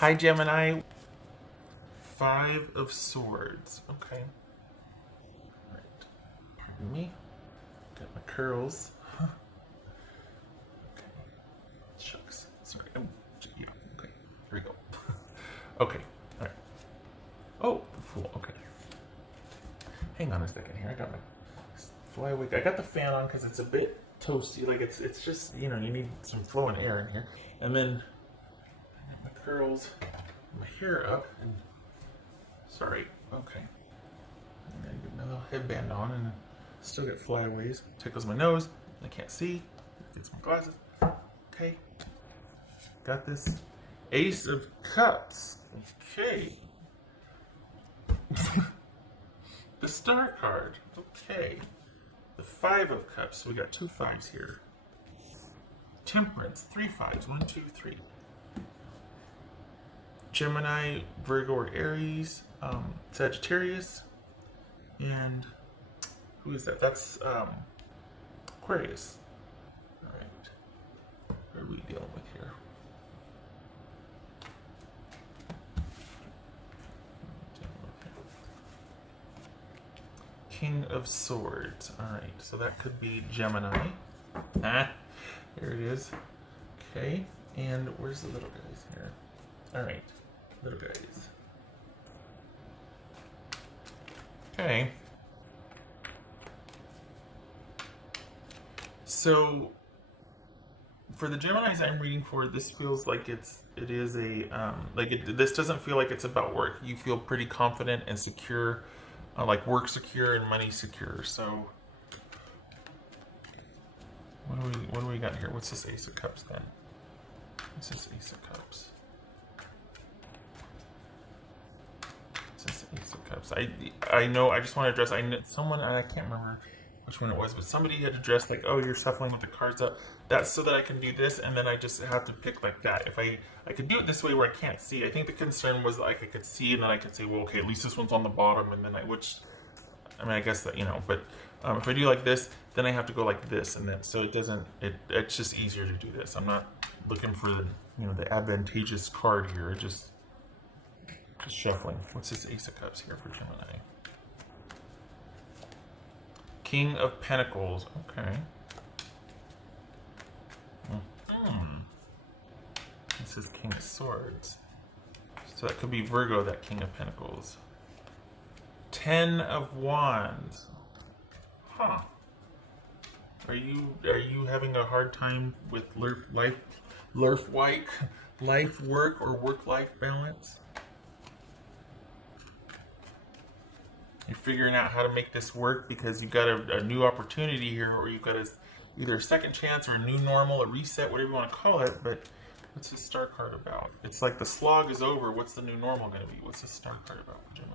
Hi, Gemini. Five of Swords. Okay. Right. Pardon me. Got my curls. Huh. Okay. Shucks. Sorry. Oh, yeah. Okay. Here we go. Okay. All right. Oh, fool. Okay. Hang on a second here. I got my fly away. I got the fan on because it's a bit toasty. Like it's just, you need some flowing air in here. And then I got my curls, my hair up, and sorry. Okay. I gotta get my little headband on, and still get flyaways. Tickles my nose. I can't see. Fix my glasses. Okay. Got this. Ace of Cups. Okay. The Star card. Okay. The Five of Cups. So we got two fives here. Temperance. Three fives. 1, 2, 3. Gemini, Virgo, or Aries. Sagittarius. And who is that? That's Aquarius. All right. What are we dealing with here? King of Swords. All right, so that could be Gemini. Ah, there it is. Okay, and where's the little guys here? All right, little guys. Okay. So for the Geminis I'm reading for, this feels like this doesn't feel like it's about work. You feel pretty confident and secure, like work secure and money secure. So what do we got here? What's this Ace of Cups then? What's this Ace of Cups? What's this Ace of Cups? I know, I just want to address, I know someone, I can't remember which one it was, but somebody had addressed like, oh, you're shuffling with the cards up. That's so that I can do this, and then I just have to pick like that. If I could do it this way where I can't see. I think the concern was like I could see, and then I could say, well, okay, at least this one's on the bottom, and then I guess that, but if I do like this, then I have to go like this, and then so it doesn't. It's just easier to do this. I'm not looking for the advantageous card here. Just shuffling. What's this Ace of Cups here for Gemini? King of Pentacles. Okay. This is King of Swords. So that could be Virgo, that King of Pentacles. 10 of Wands. Huh. Are you having a hard time with life work or work-life balance? You're figuring out how to make this work because you've got a new opportunity here, or you've got either a second chance or a new normal, a reset, whatever you want to call it. But what's this Star card about? It's like the slog is over. What's the new normal going to be? What's this Star card about for Gemini?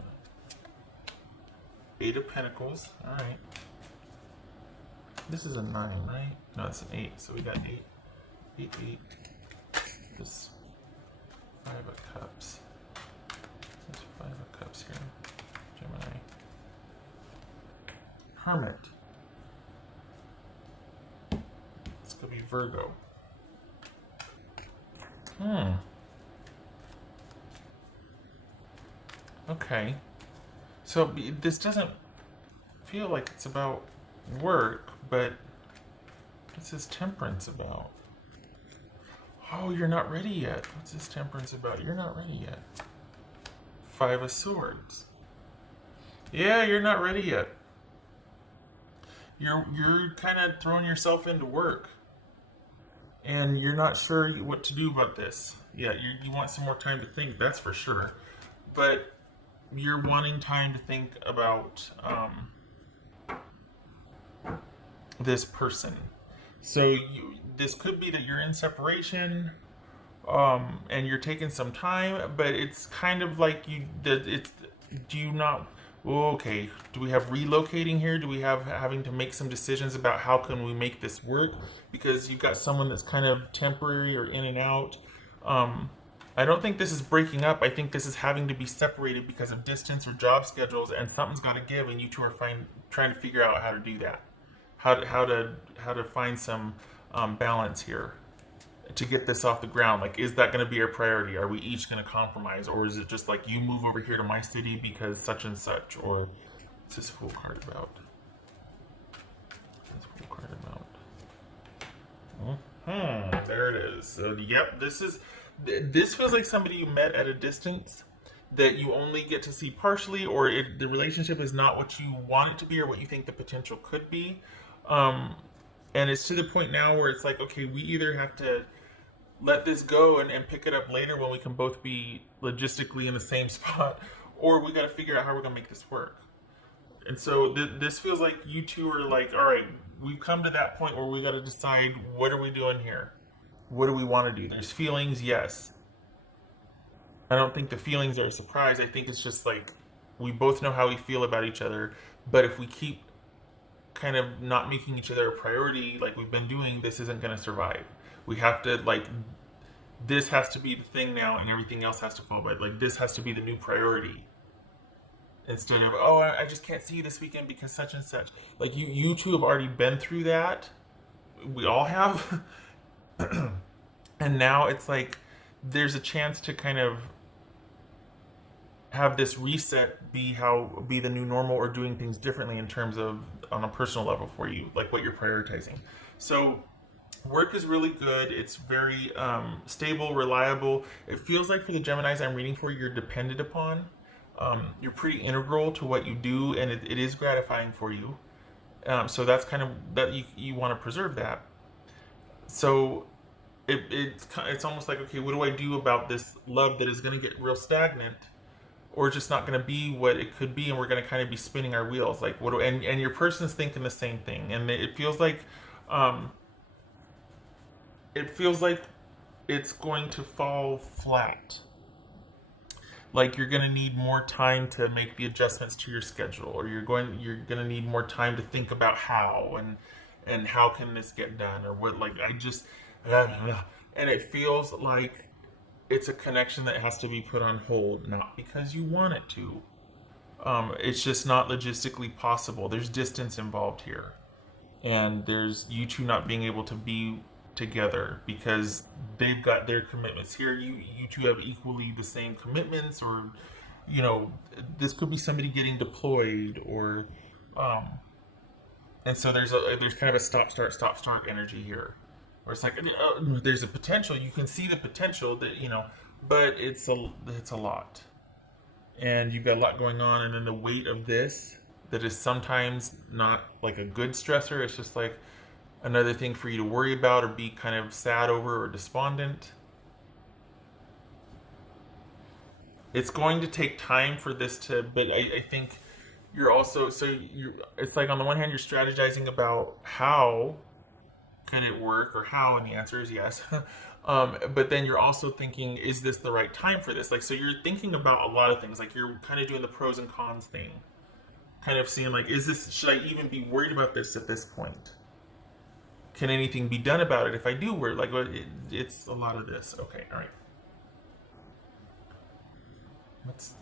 8 of Pentacles. All right. This is a 9, right? No, it's an 8. So we got 8. 8, 8. This 5 of Cups. There's 5 of Cups here. Gemini. Hermit. This could be Virgo. Okay. So this doesn't feel like it's about work, but what's this Temperance about? Oh, you're not ready yet. What's this Temperance about? You're not ready yet. 5 of Swords. Yeah, you're not ready yet. You're kind of throwing yourself into work, and you're not sure what to do about this. Yeah, you want some more time to think, that's for sure. But you're wanting time to think about this person. So this could be that you're in separation, and you're taking some time, but it's kind of like okay, do we have relocating here? Do we have having to make some decisions about how can we make this work? Because you've got someone that's kind of temporary or in and out. I don't think this is breaking up. I think this is having to be separated because of distance or job schedules, and something's got to give, and you two are trying to figure out how to do that. How to find some balance here. to get this off the ground? Like, is that going to be our priority? Are we each going to compromise, or is it just like you move over here to my city because such and such? Or what's this Fool card about? What's this Fool card about? There it is. So, yep, this feels like somebody you met at a distance that you only get to see partially, or the relationship is not what you want it to be or what you think the potential could be. And it's to the point now where it's like, okay, we either have to let this go and pick it up later when we can both be logistically in the same spot, or we got to figure out how we're going to make this work. And so this feels like you two are like, all right, we've come to that point where we got to decide, what are we doing here? What do we want to do? There's feelings, yes. I don't think the feelings are a surprise. I think it's just like we both know how we feel about each other, but if we keep kind of not making each other a priority like we've been doing, this isn't going to survive. We have to, like, this has to be the thing now, and everything else has to fall by. Like, this has to be the new priority. Instead of, oh, I just can't see you this weekend because such and such. Like, you two have already been through that. We all have. And now it's like there's a chance to kind of have this reset be the new normal, or doing things differently in terms of on a personal level for you, like what you're prioritizing. So work is really good. It's very stable, reliable. It feels like for the Geminis I'm reading for, you're dependent upon. You're pretty integral to what you do, and it is gratifying for you. So that's kind of that you want to preserve that. So it's almost like, okay, what do I do about this love that is going to get real stagnant, or just not going to be what it could be, and we're going to kind of be spinning our wheels? Like, and your person's thinking the same thing, and it feels like it's going to fall flat. Like, you're going to need more time to make the adjustments to your schedule, or you're going to need more time to think about how and how can this get done, or what. Like, and it feels like it's a connection that has to be put on hold, not because you want it to. It's just not logistically possible. There's distance involved here, and there's you two not being able to be together because they've got their commitments here. You two have equally the same commitments, or this could be somebody getting deployed, or and so there's kind of a stop start energy here, where it's like there's a potential. You can see the potential that but it's a lot, and you've got a lot going on, and then the weight of this that is sometimes not like a good stressor. It's just like another thing for you to worry about or be kind of sad over or despondent. It's going to take time for this to, but I think you're also, it's like on the one hand, you're strategizing about how can it work, or how, and the answer is yes. But then you're also thinking, is this the right time for this? Like, so you're thinking about a lot of things. Like, you're kind of doing the pros and cons thing, kind of seeing like, should I even be worried about this at this point? Can anything be done about it if I do worry? Like, it's a lot of this. Okay, all right. Let's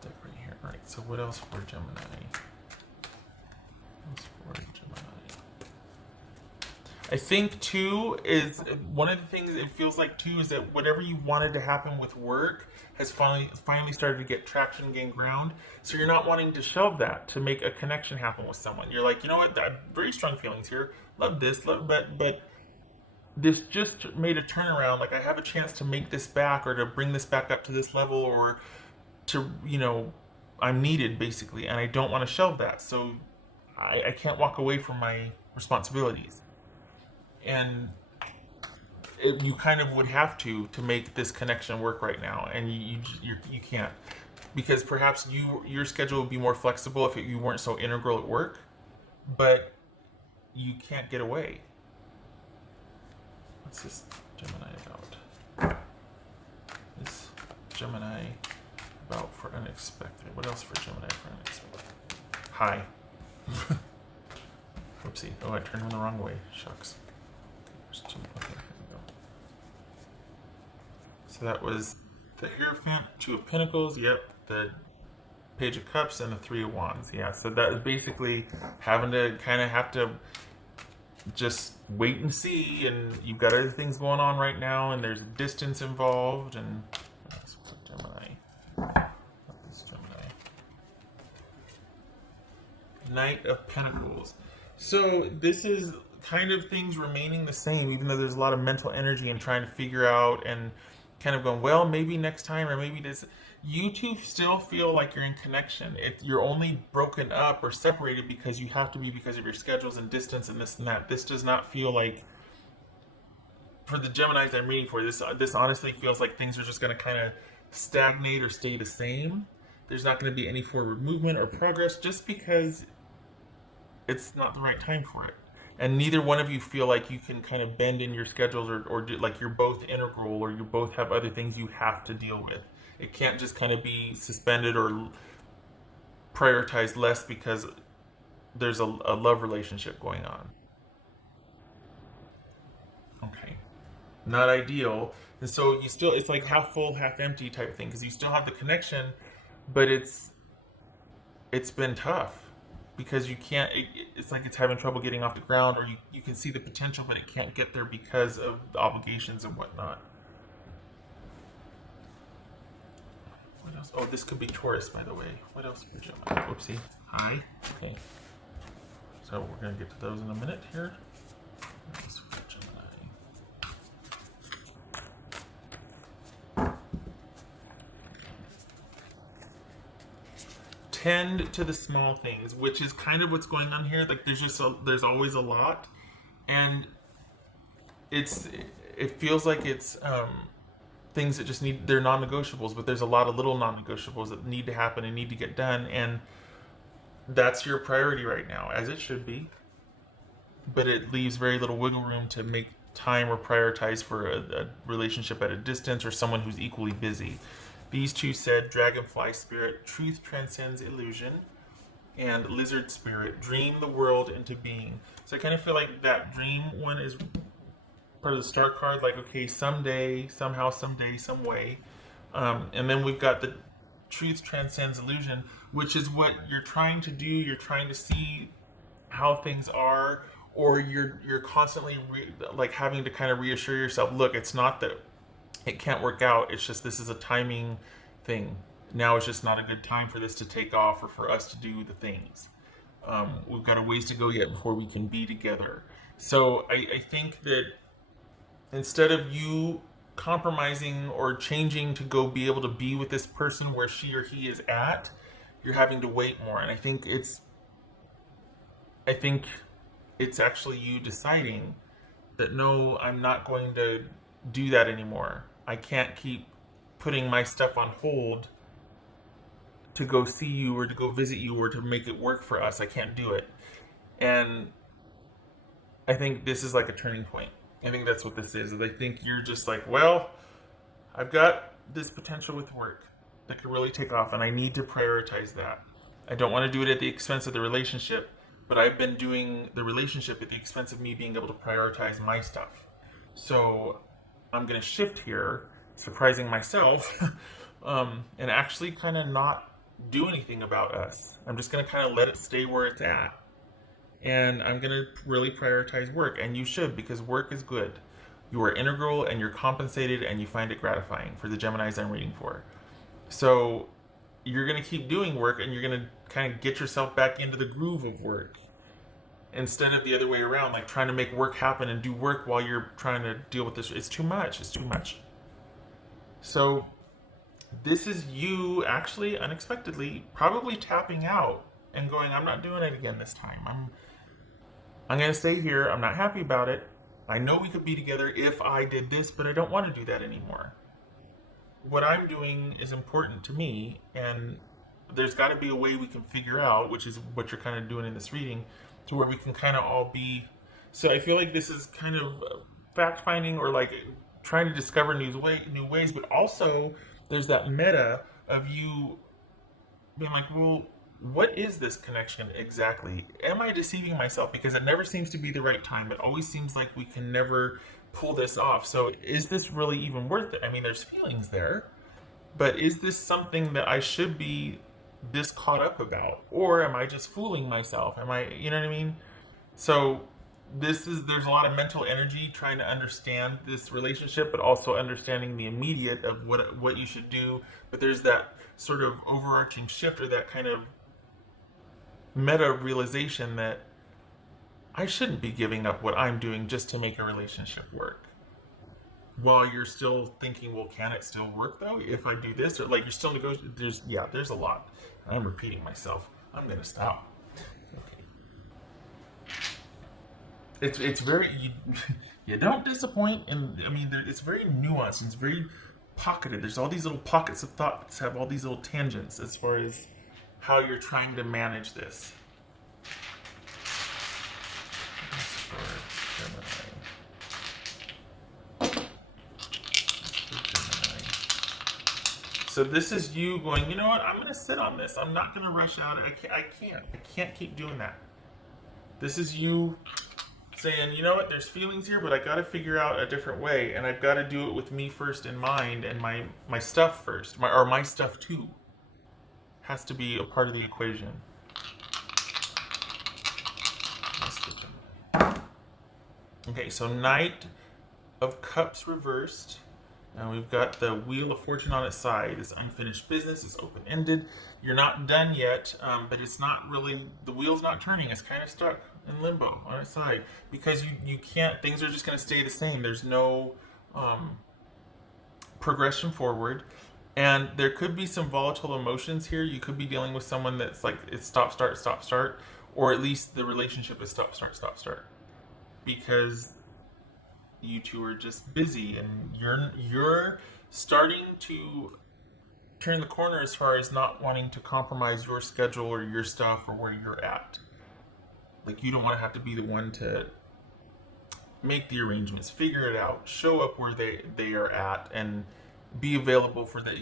decorate here. All right. So what else for Gemini? I think too is one of the things it feels like too is that whatever you wanted to happen with work has finally started to get traction, gain ground. So you're not wanting to shelve that to make a connection happen with someone. You're like, you know what? I have very strong feelings here. Love this, but this just made a turnaround. Like, I have a chance to make this back, or to bring this back up to this level, or to I'm needed basically, and I don't want to shelve that. So I can't walk away from my responsibilities. And you kind of would have to make this connection work right now, and you can't, because perhaps your schedule would be more flexible if you weren't so integral at work, but you can't get away. What's this Gemini about? This Gemini about for unexpected. What else for Gemini for unexpected? Hi. Whoopsie. Oh, I turned him the wrong way. Shucks. Okay, here we go. So that was the Hierophant, Two of Pentacles, yep, the Page of Cups, and the Three of Wands. Yeah, so that is basically having to kind of have to just wait and see, and you've got other things going on right now, and there's distance involved, and let's put Gemini. Not this Gemini. Knight of Pentacles. So this is kind of things remaining the same, even though there's a lot of mental energy and trying to figure out and kind of going, well, maybe next time, or maybe this. You two still feel like you're in connection. You're only broken up or separated because you have to be, because of your schedules and distance and this and that. This does not feel like, for the Geminis I'm reading for, this honestly feels like things are just going to kind of stagnate or stay the same. There's not going to be any forward movement or progress, just because it's not the right time for it. And neither one of you feel like you can kind of bend in your schedules, or like you're both integral, or you both have other things you have to deal with. It can't just kind of be suspended or prioritized less because there's a love relationship going on. Okay. Not ideal. And so you still, it's like half full, half empty type thing, because you still have the connection, but it's been tough because you can't, it's like it's having trouble getting off the ground, or you can see the potential, but it can't get there because of the obligations and whatnot. What else? Oh, this could be Taurus, by the way. What else for Gemini? Whoopsie. Hi. Okay. So we're going to get to those in a minute here. What else for Gemini? Tend to the small things, which is kind of what's going on here. Like there's always a lot, and it feels like it's things that just they're non-negotiables, but there's a lot of little non-negotiables that need to happen and need to get done, and that's your priority right now, as it should be. But it leaves very little wiggle room to make time or prioritize for a relationship at a distance, or someone who's equally busy. These two said Dragonfly Spirit, truth transcends illusion, and Lizard Spirit, dream the world into being. So I kind of feel like that dream one is part of the star card, like, okay, someday, somehow, someday, some way. And then we've got the truth transcends illusion, which is what you're trying to do. You're trying to see how things are, or you're constantly like having to kind of reassure yourself, look, it's not that it can't work out, it's just this is a timing thing. Now it's just not a good time for this to take off, or for us to do the things. We've got a ways to go yet before we can be together. So I think that instead of you compromising or changing to go be able to be with this person where she or he is at, you're having to wait more. And I think it's actually you deciding that, no, I'm not going to do that anymore. I can't keep putting my stuff on hold to go see you or to go visit you or to make it work for us. I can't do it. And I think this is like a turning point. I think that's what this is. I think you're just like, well, I've got this potential with work that could really take off, and I need to prioritize that. I don't want to do it at the expense of the relationship, but I've been doing the relationship at the expense of me being able to prioritize my stuff. So I'm going to shift here, surprising myself, and actually kind of not do anything about us. I'm just going to kind of let it stay where it's at. And I'm going to really prioritize work. And you should, because work is good. You are integral, and you're compensated, and you find it gratifying, for the Geminis I'm reading for. So you're going to keep doing work, and you're going to kind of get yourself back into the groove of work, instead of the other way around, like trying to make work happen and do work while you're trying to deal with this. It's too much. It's too much. So this is you actually unexpectedly probably tapping out and going, I'm not doing it again this time. I'm going to stay here. I'm not happy about it. I know we could be together if I did this, but I don't want to do that anymore. What I'm doing is important to me, and there's got to be a way we can figure out, which is what you're kind of doing in this reading, to where we can kind of all be. So I feel like this is kind of fact-finding, or like trying to discover new ways, but also there's that meta of you being like, well, what is this connection exactly? Am I deceiving myself? Because it never seems to be the right time. It always seems like we can never pull this off. So is this really even worth it? I mean, there's feelings there, but is this something that I should be this caught up about? Or am I just fooling myself? Am I, you know what I mean? So there's a lot of mental energy trying to understand this relationship, but also understanding the immediate of what you should do. But there's that sort of overarching shift, or that kind of meta realization that I shouldn't be giving up what I'm doing just to make a relationship work. While you're still thinking, well, can it still work though if I do this? Or like you're still negotiating. There's a lot. I'm repeating myself. I'm gonna stop. Okay. It's very you don't disappoint, and I mean it's very nuanced and it's very pocketed. There's all these little pockets of thoughts, have all these little tangents as far as how you're trying to manage this. So this is you going, you know what? I'm going to sit on this. I'm not going to rush out. I can't keep doing that. This is you saying, you know what? There's feelings here, but I got to figure out a different way, and I've got to do it with me first in mind, and my stuff first, my stuff too, has to be a part of the equation. Okay, so Knight of Cups reversed. Now we've got the Wheel of Fortune on its side. It's unfinished business. It's open-ended. You're not done yet, but it's not really, the wheel's not turning. It's kind of stuck in limbo on its side because you can't, things are just going to stay the same. There's no progression forward. And there could be some volatile emotions here. You could be dealing with someone that's like, it's stop, start, or at least the relationship is stop, start. Because you two are just busy, and you're starting to turn the corner as far as not wanting to compromise your schedule or your stuff or where you're at. Like you don't want to have to be the one to make the arrangements, figure it out, show up where they are at, and be available for that.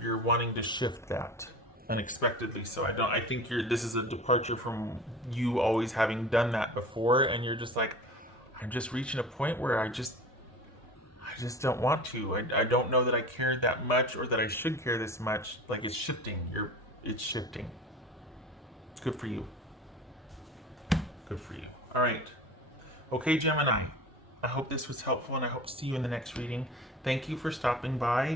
You're wanting to shift that unexpectedly. So I think this is a departure from you always having done that before, and you're just like, I'm just reaching a point where I just don't want to. I don't know that I care that much, or that I should care this much. Like it's shifting. It's shifting. Good for you. Good for you. All right. Okay, Gemini. I hope this was helpful, and I hope to see you in the next reading. Thank you for stopping by,